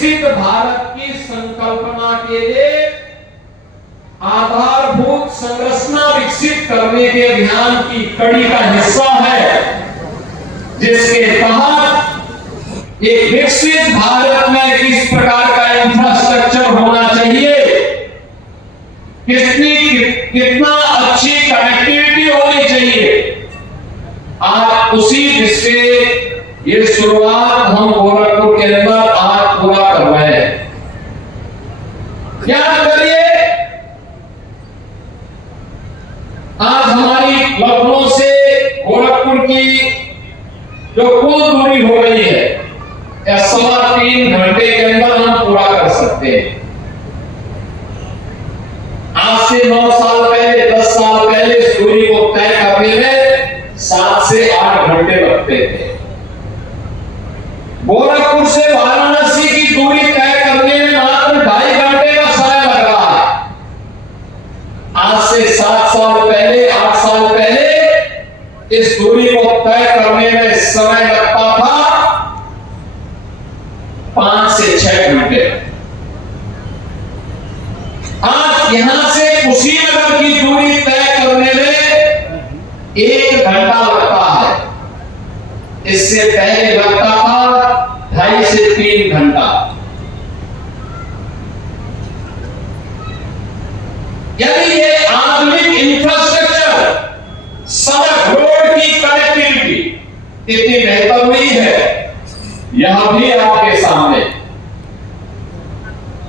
विकसित भारत की संकल्पना के लिए आधारभूत संरचना विकसित करने के अभियान की कड़ी का हिस्सा है, जिसके तहत एक विकसित भारत में किस प्रकार का इंफ्रास्ट्रक्चर होना चाहिए, कितना अच्छी कनेक्टिविटी होनी चाहिए, आज उसी दृष्टि ये शुरुआत हम गोरखपुर के अंदर आज पूरा कर रहे हैं। क्या करिए, आज हमारी लखनऊ से गोरखपुर की जो कुल दूरी हो गई है, 3.25 घंटे के अंदर हम पूरा कर सकते हैं। आज से 9 साल पहले, 10 साल पहले इस दूरी को तय करने में 7 से 8 घंटे लगते थे। गोरखपुर से वाराणसी की दूरी तय करने में मात्र 2.5 घंटे का समय लग रहा है। आज से 7 साल पहले, 8 साल पहले इस दूरी को तय करने में समय लगता था 5 से 6 घंटे। आज यहां से कुशीनगर की दूरी तय करने में 1 घंटा लगता है। इससे पहले लगता था 2.5 से 3 घंटा। यानी ये आधुनिक इंफ्रास्ट्रक्चर, सड़क रोड की कनेक्टिविटी कितनी बेहतर हुई है, यह भी आपके सामने,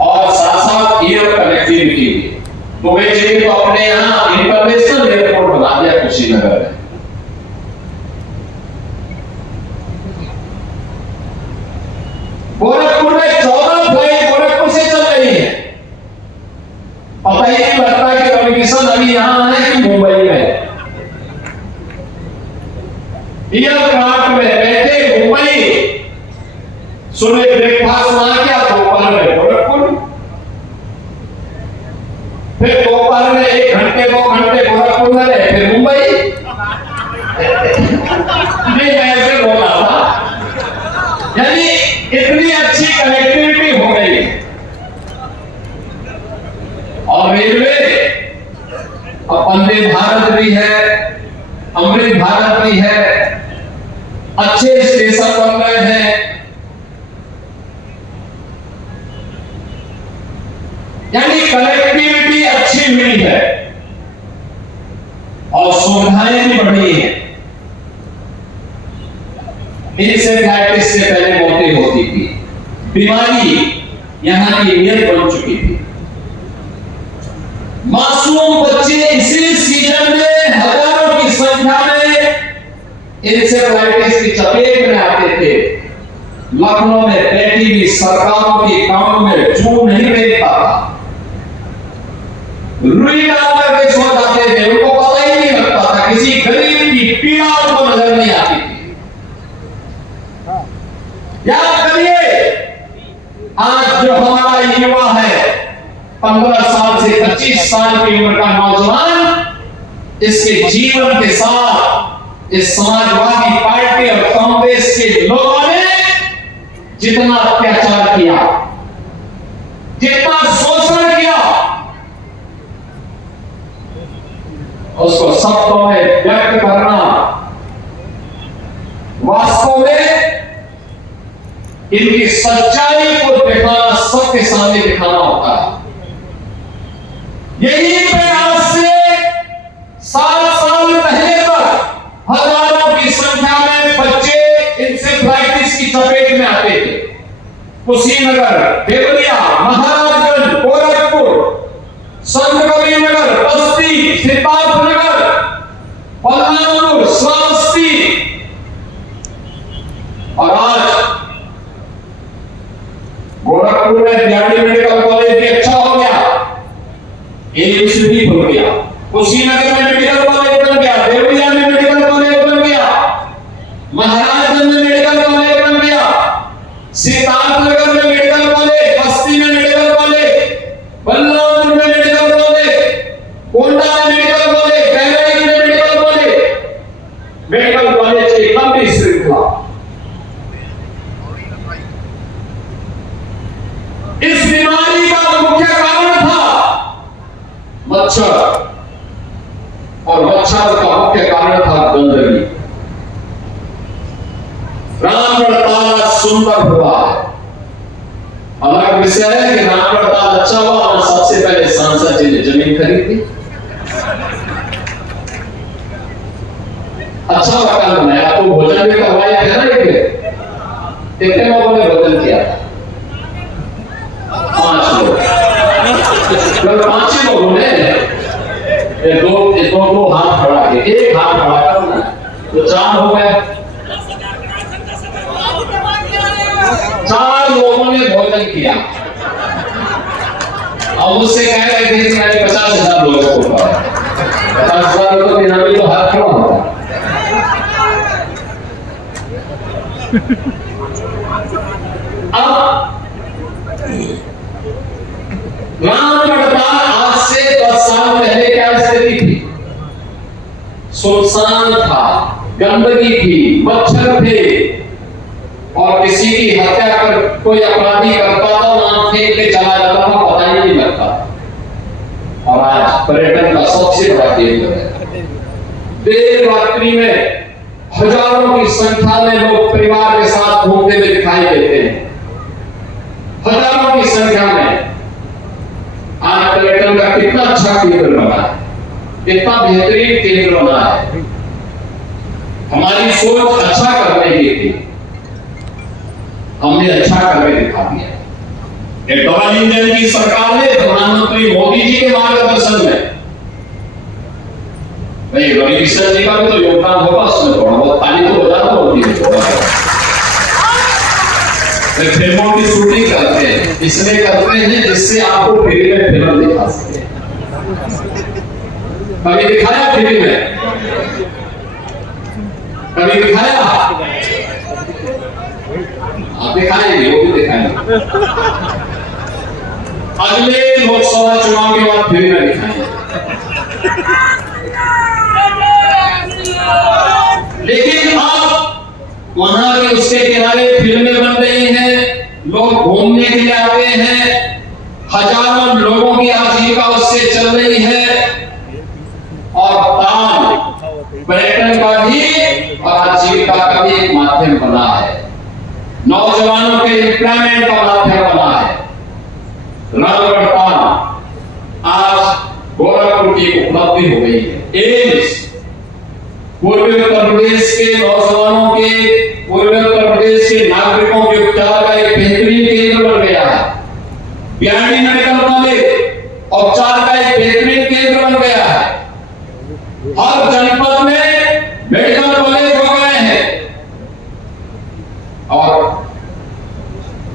और साथ साथ एयर कनेक्टिविटी भी। मुंबई जी को अपने यहां इंटरनेशनल एयरपोर्ट बना दिया कुशीनगर में। गोरखपुर में 14 फ्लाइट गोरखपुर से चल रही है। पता ही नहीं लगता कि कम्युनिकेशन अभी यहां है कि मुंबई में। एयरक्राफ्ट में बैठे मुंबई, सुबह ब्रेकफास्ट वहां क्या, दोपहर में गोरखपुर, फिर दोपहर में 1 घंटे 2 घंटे गोरखपुर में रहे, फिर मुंबई। नहीं, मैं ऐसे बोल रहा था, यानी इतनी अच्छी कनेक्टिविटी हो गई। और रेलवे, अब वंदे भारत भी है, अमृत भारत भी है, अच्छे स्टेशन बन रहे हैं। यानी कनेक्टिविटी अच्छी हुई है और सुविधाएं भी बढ़ी हैं। इंसेफ्लाइटिस से पहले मौतें होती थी, बीमारी यहां की नियत बन चुकी थी। मासूम बच्चे इसी सीजन में हजारों की संख्या में इंसेफ्लाइटिस की चपेट में आते थे। लखनऊ में बैठी भी सरकारों की काम में जून नहीं देखता था, रुई डाल करके सो जाते थे, उनको पता ही नहीं लगता था, किसी गरीब की पीड़ा उनको नजर नहीं आती थी। याद करिए, आज जो हमारा युवा है, 15 साल से 25 साल की उम्र का नौजवान, इसके जीवन के साथ इस समाजवादी पार्टी और कांग्रेस के लोगों ने जितना अत्याचार किया, जितना शोषण किया, उसको शब्दों में व्यक्त करना, वास्तव में इनकी सच्चाई को दिखाना, सबके सामने दिखाना होता है। यही प्रयास से 7 साल पहले तक हजारों की संख्या में बच्चे इंसेफ्लाइटिस की चपेट में आते थे। कुशीनगर, देवरिया, महाराजगंज, गोरखपुर, संतकबीरनगर, बस्ती, सिद्धार्थनगर, बलरामपुर, श्रावस्ती, और आज गोरखपुर में बीआरडी मेडिकल कॉलेज भी अच्छा हो गया, एम्स भी बन गया, कुशीनगर में मेडिकल कॉलेज बन गया, देवरिया में मेडिकल कॉलेज बन गया, महाराजगंज में मेडिकल कॉलेज बन गया, सिद्धार्थनगर में मेडिकल कॉलेज, बस्ती में मेडिकल कॉलेज, बलरामपुर में मेडिकल कॉलेज, गोंडा में मेडिकल कॉलेज, बहराइच में मेडिकल कॉलेज, मेडिकल कॉलेज की लंबी श्रृंखला। मच्छर, और मच्छर का मुख्य कारण था गंदगी। रामगढ़ताल सुंदर हुआ है, अलग विषय है कि रामगढ़ताल अच्छा हुआ और सबसे पहले सांसद जी ने जमीन खरीदी। अच्छा मकान बनाया, तो भोजन भी करवाए थे ना। कितने लोगों ने भोजन किया? 5 लोग, 5 ही लोगों ने। दो हाथ खड़ा के, एक हाथ खड़ा करना तो 4 हो गए। 4 लोगों ने भोजन किया। और मुझसे कह रहे थे कि मैंने 50,000 लोगों को पाया। 50,000 लोगों के नाम तो हाथ खड़ा होता। अब रामगढ़ताल आज से 10 साल पहले क्या स्थिति थी? सुनसान था, गंदगी थी, मच्छर थे, और किसी की हत्या कर कोई अपराधी करता था, वहां फेंक के चला जाता था, पता ही नहीं लगता। और आज पर्यटन का सबसे बड़ा केंद्र है। देर रात्रि में हजारों की संख्या में लोग परिवार के साथ घूमते हुए दिखाई देते हैं। हजारों की संख्या में आज पर्यटन का कितना अच्छा केंद्र बना है, कितना बेहतरीन केंद्र बना है। हमारी सोच अच्छा करने की थी, हमने अच्छा करके दिखा दिया। एक डबल इंजन की सरकार ने प्रधानमंत्री मोदी जी के मार्गदर्शन में, भाई रवि किशन जी का भी तो योगदान होगा उसमें, थोड़ा बहुत ताली तो बजाना होती है। फिल्मों की शूटिंग करते हैं, इसलिए करते हैं जिससे आपको फ्री में फिल्म दिखा सके। कभी दिखाया फ्री में? कभी दिखाया? आप दिखाएंगे, वो भी दिखाएंगे। अगले लोकसभा चुनाव के बाद फिर में दिखाएंगे। लेकिन अब वहां के उसके किनारे फिल्में बन रही हैं, लोग घूमने के लिए आते हैं, हजारों लोगों की आजीविका उससे चल रही है। और ताल पर्यटन का भी और आजीविका का भी एक माध्यम बना है, नौजवानों के एम्प्लॉयमेंट का माध्यम बना है। रामगढ़ताल आज गोरखपुर की उपलब्धि हो गई है। एम्स पूर्वी उत्तर प्रदेश के नौजवानों के, पूर्वी उत्तर प्रदेश के नागरिकों के उपचार का एक बेहतरीन केंद्र बन गया है। बीआरडी मेडिकल कॉलेज उपचार का एक बेहतरीन केंद्र बन गया है। हर जनपद में मेडिकल कॉलेज हो गए हैं। और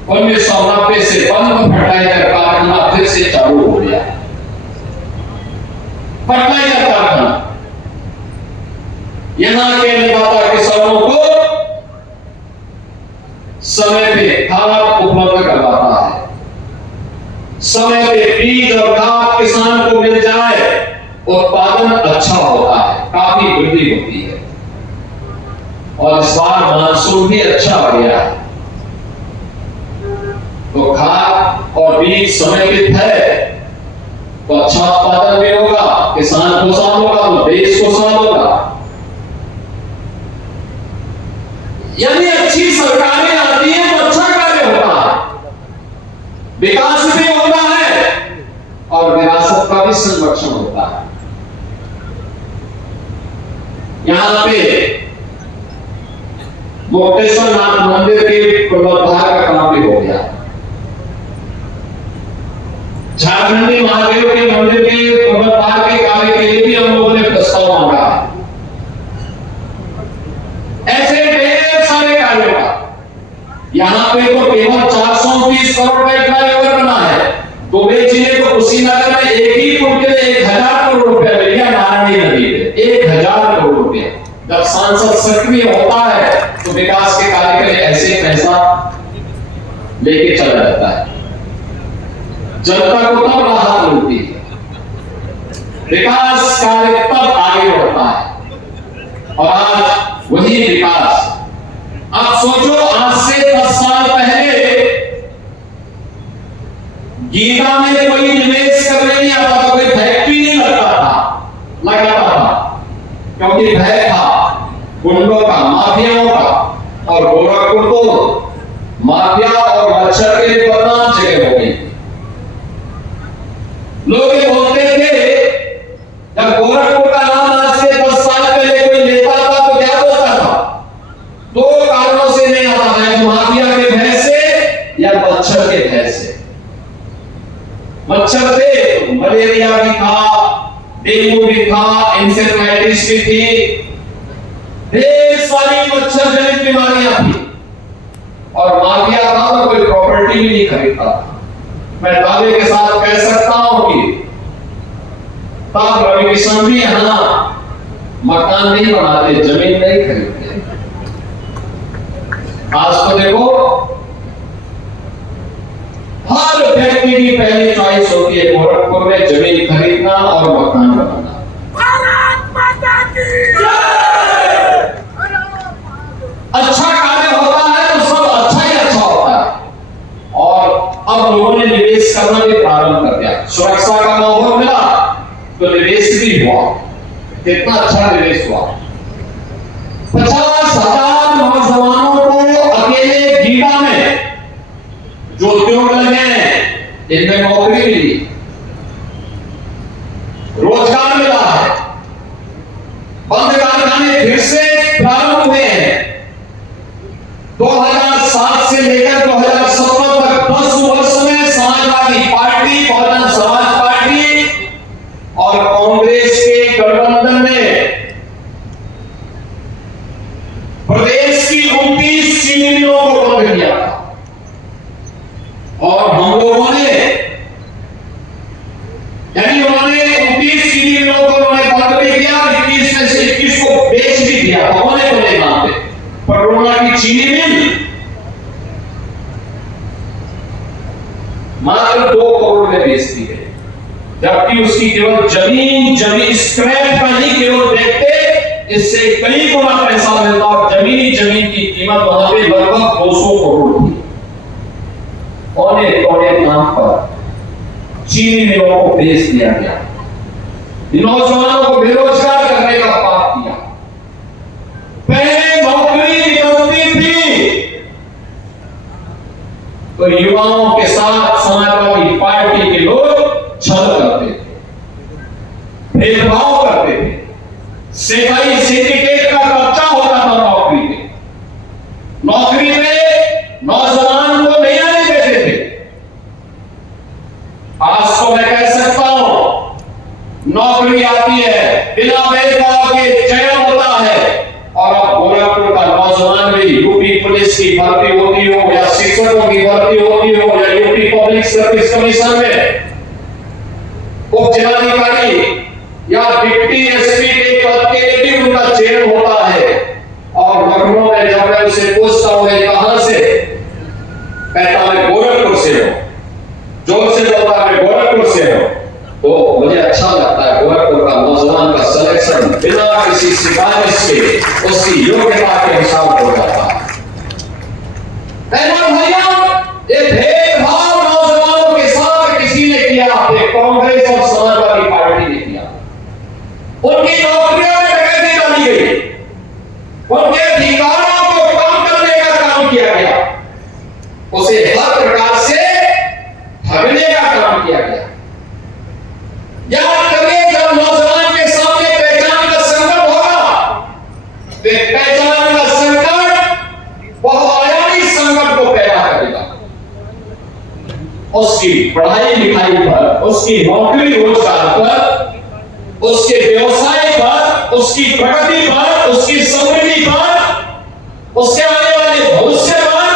1990 से बंद फर्टिलाइजर कारखाना फिर से चालू हो गया। फर्टिलाइजर कारखाना यहां के अन्नदाता किसानों को समय पे खाद उपलब्ध करवाता है। समय पे बीज और खाद किसान को मिल जाए, उत्पादन अच्छा होता है, काफी वृद्धि होती है। और इस बार मानसून भी अच्छा आ गया है, तो खाद और बीज समेकित है तो अच्छा उत्पादन भी होगा, किसान खुशहाल होगा तो देश खुशहाल होगा। यानी अच्छी सरकारें आती हैं तो अच्छा कार्य होता है, विकास भी होता है और विरासत का भी संरक्षण होता है। यहां पे मुक्तेश्वर नाथ मंदिर के पुनरुद्धार का काम भी हो गया। झारखंडी महादेव के मंदिर के पुनरुद्धार के कार्य के लिए भी हम लोगों ने प्रस्ताव मांगा है। ऐसे ढेर सारे कार्यों का यहां पे तो केवल 430 करोड़ का फ्लाईओवर बना है। दुबई जिले को कुशीनगर में एक ही फुट के लिए 1000 करोड़ रुपया मिल गया। नारायणी नदी पे 1000 करोड़ रुपया। जब सांसद सक्रिय होता है तो विकास के कार्य के लिए ऐसे पैसा लेके चला जाता है, जनता को तब राहत मिलती है, विकास कार्य तब आगे बढ़ता है। और आज वही विकास, आप सोचो आज से 10 साल पहले गीता में कोई निवेश करने नहीं आता था, कोई फैक्ट्री नहीं लगता क्योंकि भय था गुंडों का, माफियाओं का, और गोरखपुर तो माफिया और मच्छर के लिए बदनाम जगह हो गई। लोग ये बोलते थे, जब गोरखपुर का नाम आज से 10 साल पहले कोई लेता था तो क्या बोलता था? 2 कारणों से नहीं आता था, माफिया के भय से या मच्छर के भय से। मच्छर से मलेरिया भी था, डेंगू भी था, इंसेफ्लाइटिस भी थी, ढेर सारी मच्छर जनित बीमारियां थी। और माफिया था तो कोई प्रॉपर्टी भी नहीं खरीदता था। मैं दावे के साथ कह सकता हूं कि तब रवि किशन भी यहां मकान नहीं बनाते, जमीन नहीं खरीदते। आज तो देखो, हर व्यक्ति की पहली चॉइस होती है गोरखपुर में जमीन खरीदना और मकान बनाना। भारत माता की जय। अच्छा कार्य होता है तो सब अच्छा ही अच्छा होता है। और अब लोगों ने निवेश करना भी प्रारंभ कर दिया। सुरक्षा का माहौल मिला तो निवेश भी हुआ। कितना अच्छा निवेश हुआ। 50,000 नौजवानों को अकेले गीडा में जो उद्योग लगे इनमें नौकरी मिली, रोजगार मिला है। बंद कारखाने फिर से प्रारंभ हुए हैं। 2007 से लेकर 2017 तक 10 वर्ष में समाजवादी पार्टी, बहुजन समाज पार्टी और कांग्रेस के गठबंधन ने प्रदेश की 29 चीनी मिलों को बंद किया था। और हम लोगों ने, यानी उन्होंने 29 चीनी मिलों को उन्होंने बंद भी किया, 21 में से 21 को बेच भी दिया। उन्होंने बोले नाम पे पटोला की चीनी मिल मात्र 2 करोड़ में बेच दी गई, जबकि उसकी केवल जमीन स्क्रैप का ही केवल देखते इससे कई गुना पैसा मिलता। और जमीन की कीमत वहां पे लगभग 200 करोड़ थी। औने नाम पर चीनी मिलों को बेच दिया गया। नौजवानों को बेरोजगार करने का पाप किया। पहले नौकरी निकलती थी तो युवाओं के साथ समाजवादी पार्टी के लोग छल करते थे, भेदभाव करते थे। सेवाई सिंडिकेट का कब्जा होता था नौकरी पे। नौकरी में नौजवान को नहीं आने देते थे। आज तो मैं कह सकता हूं नौकरी आती है, बिना भेदभाव के चयन होता है। और अब गोरखपुर का नौजवान भी यूपी पुलिस की भर्ती होती हो या शिक्षकों की भर्ती होती हो या यूपी पब्लिक सर्विस कमीशन में उप जिलाधिकारी या डिप्टी एसपी के पद के लिए भी उनका चयन होता है। और लखनऊ में जब मैं उसे पूछता हूं कहां से, कहता मैं गोरखपुर से हूं, जोर से बोलता मैं गोरखपुर से हूं, तो मुझे अच्छा लगता है। गोरखपुर का नौजवान का सिलेक्शन बिना किसी सिफारिश के उसकी योग्यता के हिसाब हो जाता है। भैया, ये भेदभाव नौजवानों के साथ किसी ने किया, कांग्रेस और समाजवादी पार्टी ने किया। उनकी नौकरियों में डकैती डाली गई, उनके अधिकारों को कम करने का काम किया गया, उसे हर प्रकार से ठगने का काम किया गया। याद करिए, जब नौजवान के सामने पहचान का संकट होगा तो पहचान का संकट बहुआयामी संकट को पैदा करेगा। उसकी पढ़ाई लिखाई पर, उसकी नौकरी रोजगार पर, उसके व्यवसाय पर, उसकी प्रगति पर, उसकी समृद्धि पर, उसके आने वाले भविष्य पर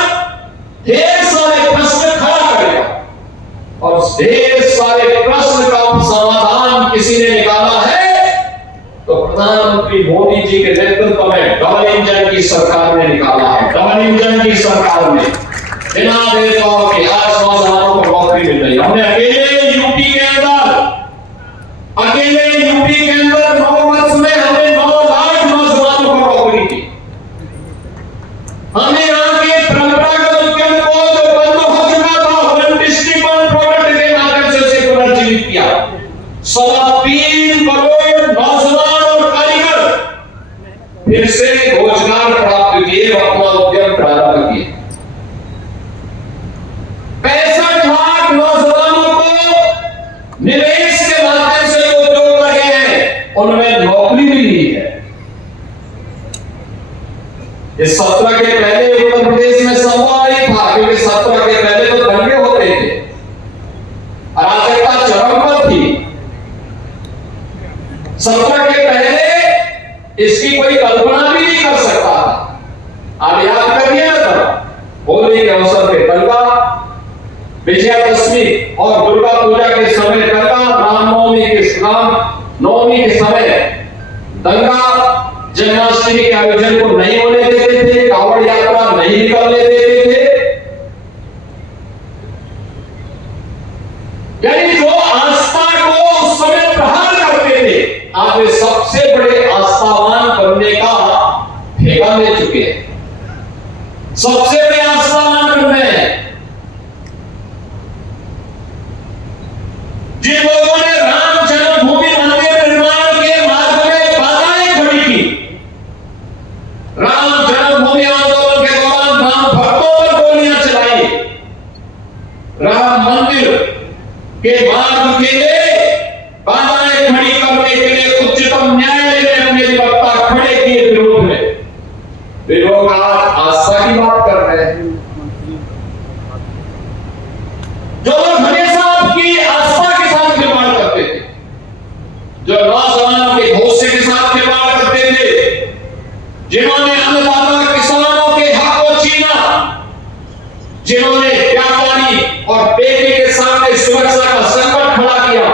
ढेर सारे प्रश्न खड़ा करेगा। और ढेर सारे प्रश्न का समाधान किसी ने निकाला है तो प्रधानमंत्री मोदी जी के नेतृत्व में डबल इंजन की सरकार ने निकाला है। डबल इंजन की सरकार ने बिना भेदभाव के आज नौजवानों को नौकरी मिल रही है। हमने अकेले यूपी के अंदर 9 वर्ष में हमने 9 लाख नौजवानों को नौकरी दी। हमने यहाँ के परंपरागत उद्यम को जो बंद हो चुका था, वन डिस्ट्रिक्ट वन प्रोडक्ट के माध्यम से उसे पुनर्जीवित किया। 3.25 करोड़ नौजवान और कारीगर उनमें नौकरी भी नहीं है। इस 17 के पहले उत्तर प्रदेश में संभव नहीं था, क्योंकि 17 के पहले तो दंगे होते थे, अराजकता चरम पर थी। 17 के पहले इसकी कोई कल्पना भी नहीं कर सकता था। आप याद करिए ना, तब होली के अवसर पे दंगा, विजयादशमी और दुर्गा पूजा के समय दंगा, रामनवमी के समय दंगा, जन्माष्टमी के आयोजन को नहीं होने देते थे, कावड़ यात्रा नहीं निकलने देते थे। यानी जो आस्था को उस समय प्रहार करते थे, आज वे सबसे बड़े आस्थावान बनने का ठेका ले चुके हैं, सबसे बड़े आस्थावान बन रहे हैं। जिन लोगों ने राम जन्मभूमि मंदिर निर्माण के मार्ग में बाधाएं खड़ी की, राम जन्मभूमि आंदोलन के दौरान राम भक्तों पर गोलियां चलाई, राम मंदिर के मार्ग के लिए बाधाएं खड़ी करने के लिए उच्चतम न्यायालय ने अपने अधिवक्ता खड़े किए विरोध में, वे लोग आज आस्था की बात कर रहे हैं। जो लोग हमेशा आपकी आस्था के साथ खिलवाड़ करते थे, जो नौजवानों के भरोसे के साथ खिलवाड़ करते थे, जिन्होंने अन्नदाता किसानों के हक को छीना, जिन्होंने व्यापारी और बेटे के सामने सुरक्षा का संकट खड़ा किया,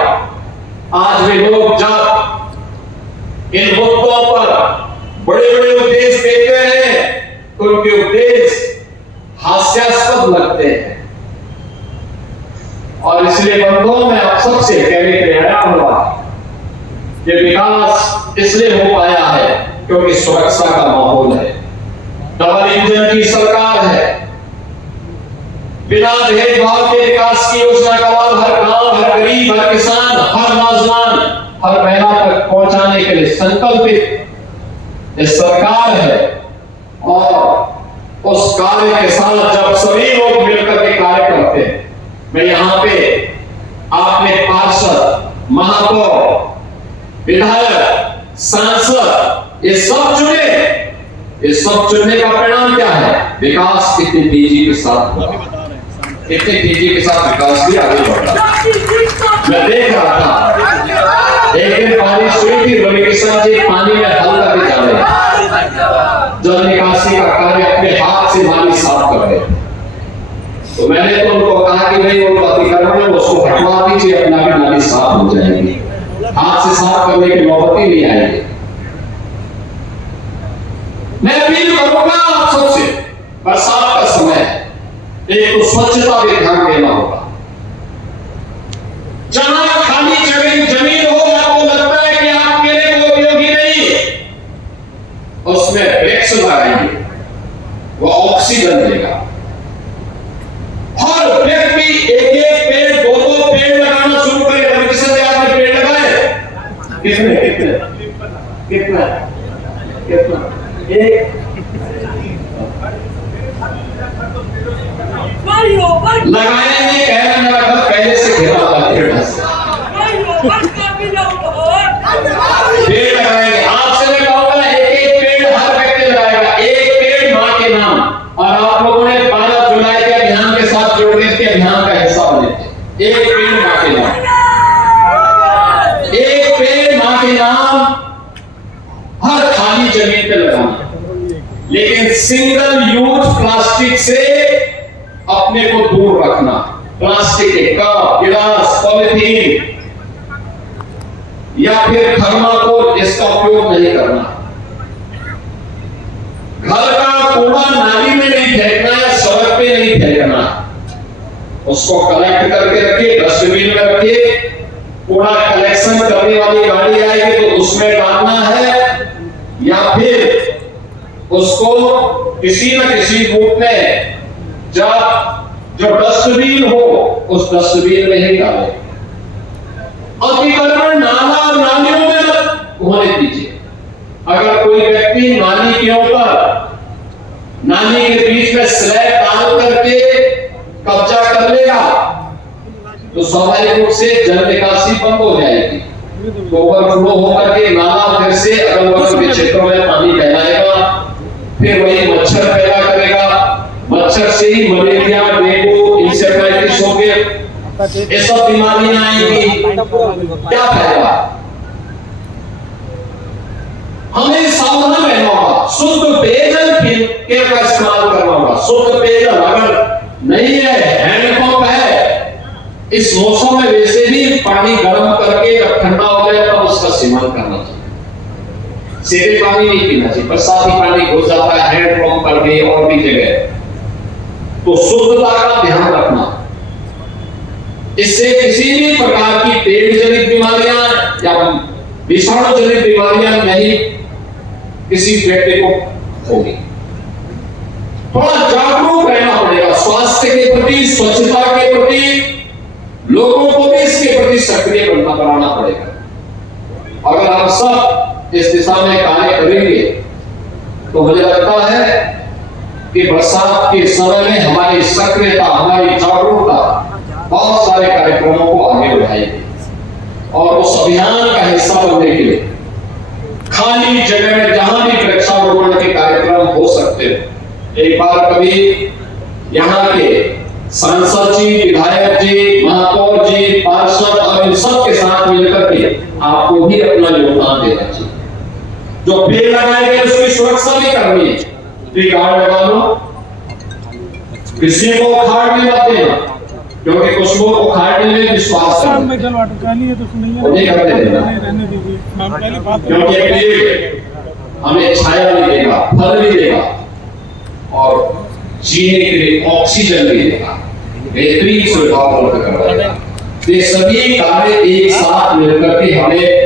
आज वे लोग जब इन मुद्दों पर बड़े बड़े उपदेश देते हैं तो उनके उपदेश हास्यास्पद लगते हैं। और इसलिए बंधुओं, मैं आप सबसे कहने के लिए आया हूं, ये विकास इसलिए हो पाया है क्योंकि सुरक्षा का माहौल है, डबल इंजन की सरकार है, बिना भेदभाव के विकास की योजना का लाभ हर गांव, हर गरीब, हर किसान, हर नौजवान, हर महिला तक पहुंचाने के लिए संकल्पित ये सरकार है। और उस कार्य के साथ जब सभी लोग मिलकर के कार्य करते हैं, मैं यहां पे आपने पार्षद, महापौर, विधायक, सांसद ये सब चुने, ये सब चुनने का परिणाम क्या है? विकास कितनी तेजी के साथ हुआ, कितनी तेजी के साथ विकास भी आगे बढ़ रहा है। मैं देख रहा था, एक दिन बारिश हुई थी, रवि किशन जी पानी में हल करके जा रहे हैं, जल निकासी का कार्य अपने हाथ से नाली साफ कर रहे हैं। तो मैंने तो उनको कहा कि भाई वो अतिक्रमण है, उसको हटवा दीजिए, अपना भी नाली साफ हो जाएगी, हाथ से साफ करने की नौबत ही नहीं आएगी। मैं अपील करूंगा आप सबसे, बरसात का समय है, एक तो स्वच्छता पे ध्यान देना होगा। जहां खाली जमीन हो, आपको लगता है कि आपके लिए वो उपयोगी नहीं, उसमें वृक्ष लगाइए, वो ऑक्सीजन देगा। हर व्यक्ति एक पेड़, दो पेड़ लगाना शुरू करे। आपने पेड़ लगाए कितने कितने कितना कितना? एक लगाए नहीं, कह रहे मेरा घर पहले से घिरा हुआ है पेड़ से। पेड़ लगाएंगे, आपसे मैं कहूंगा एक पेड़ हर व्यक्ति लगाएगा, एक पेड़ मां के नाम। और आप लोगों ने 12 जुलाई के अभियान के साथ जुड़ के इसके अभियान का हिस्सा बने थे। एक पेड़ मां के नाम, एक पेड़ मां के नाम हर खाली जमीन पे लगाना। लेकिन सिंगल यूज प्लास्टिक से अपने को दूर रखना। प्लास्टिक के कप, गिलास, पॉलिथीन या फिर थर्माकोल, इसका उपयोग नहीं करना। घर का कूड़ा नाली में नहीं फेंकना या सड़क पे नहीं फेंकना, उसको कलेक्ट करके रखिए, डस्टबिन में रखिए। कूड़ा कलेक्शन करने वाली गाड़ी आएगी तो उसमें डालना है, या फिर उसको किसी न किसी रूप में जब जो डस्टबिन हो उस डस्टबिन में ही डालें। अतिक्रमण नाला और नालियों में मत होने दीजिए। अगर कोई व्यक्ति नाली के ऊपर, नाली के बीच में स्लैब डाल करके कब्जा कर लेगा तो स्वाभाविक रूप से जल निकासी बंद हो जाएगी। तो ओवरफ्लो होकर के नाला फिर से अगल बगल के क्षेत्रों में पानी फैलाएगा, फिर वही मच्छर पैदा करेगा, मच्छर से ही मलेरिया, डेंगू, इंसेफ्लाइटिस हो गए, ये सब बीमारियां आएंगी। क्या फायदा? हमें सावधान रहना होगा, शुद्ध पेयजल का इस्तेमाल करना होगा। शुद्ध पेयजल अगर नहीं है, हैंडपंप है, इस मौसम में वैसे भी पानी गर्म करके जब ठंडा हो जाए तब उसका सेवन करना चाहिए। सीधे पानी नहीं पीना चाहिए, बरसाती पानी घुस जाता है हैंडपंप पर भी और भी जगह। तो शुद्धता का ध्यान रखना, इससे किसी भी प्रकार की पेट जनित बीमारियां या विषाणु जनित बीमारियां नहीं किसी व्यक्ति को होगी। थोड़ा जागरूक रहना पड़ेगा स्वास्थ्य के प्रति, स्वच्छता के प्रति, लोगों को भी इसके प्रति सक्रिय बनाना पड़ेगा। अगर हम सब इस दिशा में कार्य करेंगे तो मुझे लगता है कि बरसात के समय में हमारी सक्रियता, हमारी जागरूकता बहुत सारे कार्यक्रमों को आगे बढ़ाएगी और उस अभियान का हिस्सा बनने के लिए खाली जगह में जहां भी वृक्षारोपण के कार्यक्रम हो सकते हैं, एक बार कभी यहाँ के सांसद जी, विधायक जी, महापौर जी, पार्षद और इन सब के साथ मिलकर के आपको भी अपना योगदान देना चाहिए। जो पेड़ लगाएंगे उसकी सुरक्षा भी करनी है, ट्री गार्ड लगा लो, किसी को उखाड़ नहीं लाते हैं क्योंकि कुछ लोग उखाड़ने में विश्वास करते हैं, क्योंकि पेड़ हमें छाया भी देगा, फल भी देगा और जीने के लिए ऑक्सीजन भी देगा, बेहतरीन सुविधा उपलब्ध करवाएगा। ये सभी कार्य एक साथ मिलकर के हमें